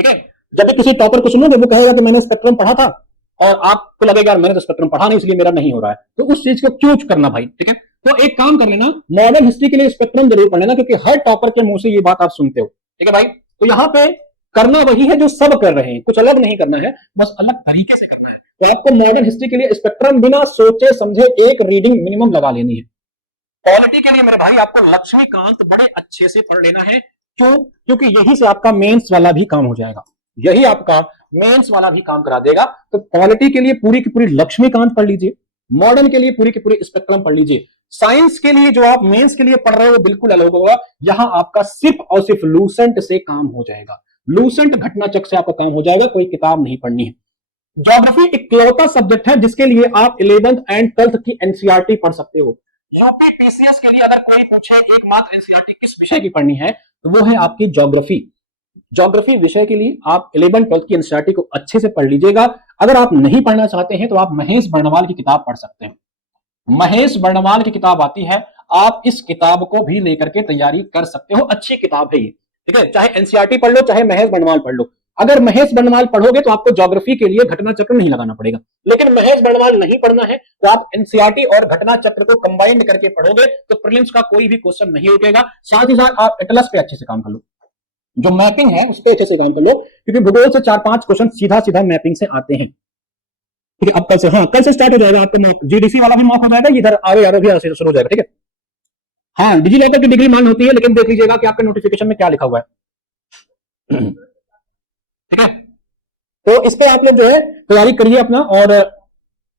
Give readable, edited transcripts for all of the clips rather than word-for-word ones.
ठीक है। जब भी किसी टॉपर को सुनोगे वो कहेगा कि मैंने स्पेक्ट्रम पढ़ा था, और आपको लगेगा यार मैंने तो स्पेक्ट्रम पढ़ा नहीं इसलिए मेरा नहीं हो रहा है, तो उस चीज को क्यों करना भाई। ठीक है, तो एक काम कर लेना, मॉडर्न हिस्ट्री के लिए स्पेक्ट्रम जरूर पढ़ लेना, क्योंकि हर टॉपर के मुंह से ये बात आप सुनते हो। ठीक है भाई, तो यहां पे करना वही है जो सब कर रहे हैं, कुछ अलग नहीं करना है, बस अलग तरीके से करना है। तो आपको मॉडर्न हिस्ट्री के लिए स्पेक्ट्रम बिना सोचे समझे एक रीडिंग मिनिमम लगा लेनी है। पॉलिटी के लिए मेरे भाई आपको लक्ष्मीकांत बड़े अच्छे से पढ़ लेना है। क्यों? क्योंकि यही से आपका मेंस वाला भी काम हो जाएगा, यही आपका मेंस वाला भी काम करा देगा। तो पॉलिटी के लिए पूरी की पूरी लक्ष्मीकांत पढ़ लीजिए, मॉडर्न के लिए पूरी की पूरी स्पेक्ट्रम पढ़ लीजिए। साइंस के लिए जो आप मेंस के लिए पढ़ रहे हो वो बिल्कुल अलग होगा, यहां आपका सिर्फ और सिर्फ लूसेंट से काम हो जाएगा, लूसेंट घटनाचक्र से आपका काम हो जाएगा, कोई किताब नहीं पढ़नी है। ज्योग्राफी इकलौता सब्जेक्ट है जिसके लिए आप 11th एंड 12th की एनसीईआरटी पढ़ सकते हो। यूपी पीसीएस के लिए अगर कोई पूछे एकमात्र एनसीईआरटी किस विषय की पढ़नी है, तो वो है आपकी ज्योग्राफी। ज्योग्राफी विषय के लिए आप 11th 12th की एनसीईआरटी को अच्छे से पढ़ लीजिएगा। अगर आप नहीं पढ़ना चाहते हैं तो आप महेश बर्णवाल की किताब पढ़ सकते हैं, महेश बर्णवाल की किताब आती है, आप इस किताब को भी लेकर के तैयारी कर सकते हो, अच्छी किताब है ये। ठीक है, चाहे एनसीईआरटी पढ़ लो चाहे महेश बर्णवाल पढ़ लो। अगर महेश बर्णवाल पढ़ोगे तो आपको ज्योग्राफी के लिए घटना चक्र नहीं लगाना पड़ेगा, लेकिन महेश बर्णवाल नहीं पढ़ना है तो आप एनसीईआरटी और घटना चक्र को कंबाइंड करके पढ़ोगे तो प्रीलिम्स का कोई भी क्वेश्चन नहीं रुकेगा। साथ ही साथ आप एटलस पे अच्छे से काम कर लो, जो मैपिंग है उस पर अच्छे से काम कर लो, क्योंकि भूगोल से 4-5 क्वेश्चन सीधा सीधा मैपिंग से आते हैं। ठीक है, अब कल से, हाँ कल से स्टार्ट हो जाएगा आपका मॉक, जीडीसी वाला भी मॉक हो जाएगा, इधर आर भी शुरू हो जाएगा। ठीक है, हाँ डिजी लॉकर की डिग्री मान होती है, लेकिन देख लीजिएगा कि आपके नोटिफिकेशन में क्या लिखा हुआ है। ठीक है, तो इस पे आप लोग जो है तैयारी करिए अपना। और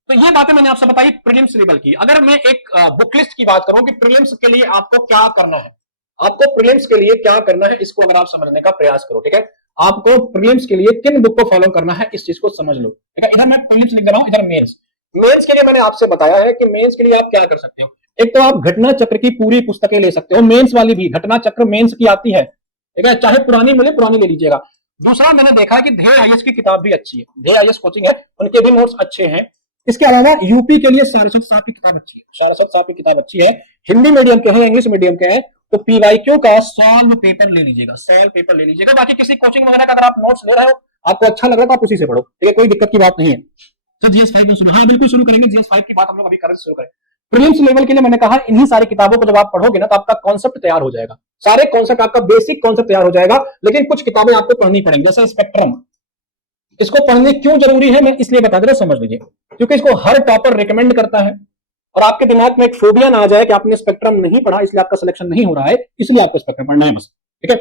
तो ये बातें मैंने आपसे बताई प्रीलिम्स लेवल की। अगर मैं एक बुक लिस्ट की बात करूं कि प्रीलिम्स के लिए आपको क्या करना है, आपको प्रीलिम्स के लिए क्या करना है, इसको अगर आप समझने का प्रयास करो। ठीक है, आपको प्रीलिम्स के लिए किन बुक को फॉलो करना है इस चीज को समझ लो। ठीक है, इधर मैं प्रीलिम्स लिख दे रहा हूं, इधर मेंस। मेंस के लिए मैंने आपसे बताया है कि मेंस के लिए आप क्या कर सकते हो। एक तो आप घटना चक्र की पूरी पुस्तकें ले सकते हो, मेंस वाली भी घटना चक्र मेंस की आती है। ठीक है, चाहे पुरानी मिले पुरानी ले लीजिएगा। दूसरा मैंने देखा है कि ध्येय आईएएस की किताब भी अच्छी है, ध्येय आईएएस कोचिंग है, उनके भी नोट्स अच्छे हैं। इसके अलावा यूपी के लिए सारस्वत साहब की किताब अच्छी है, सारस्वत साहब की किताब अच्छी है। हिंदी मीडियम के हैं, इंग्लिश मीडियम के हैं, तो पीवाईक्यू का सॉल्व पेपर ले लीजिएगा, सॉल्व पेपर ले लीजिएगा। बाकी किसी कोचिंग वगैरह का अगर आप नोट्स ले रहे हो, आपको अच्छा लग रहा है तो आप उसी से पढ़ो। ठीक है, कोई दिक्कत की बात नहीं है। तो जीएस 5 में सुनो, हाँ बिल्कुल शुरू करेंगे, जीएस 5 की बात हम लोग अभी कर शुरू करें। प्रीलिम्स लेवल के लिए मैंने कहा इन्हीं सारी किताबों को जब आप पढ़ोगे ना तो आपका कॉन्सेप्ट तैयार हो जाएगा, सारे कॉन्सेप्ट आपका बेसिक कॉन्सेप्ट तैयार हो जाएगा। लेकिन कुछ किताबें आपको पढ़नी पड़ेंगी, जैसे स्पेक्ट्रम, इसको पढ़ने क्यों जरूरी है मैं इसलिए बता दे रहा हूं, समझ लीजिए। क्योंकि इसको हर टॉपर रिकमेंड करता है, और आपके दिमाग में एक फोबिया ना आ जाए कि आपने स्पेक्ट्रम नहीं पढ़ा इसलिए आपका सिलेक्शन नहीं हो रहा है, इसलिए आपको स्पेक्ट्रम पढ़ना है बस। ठीक है,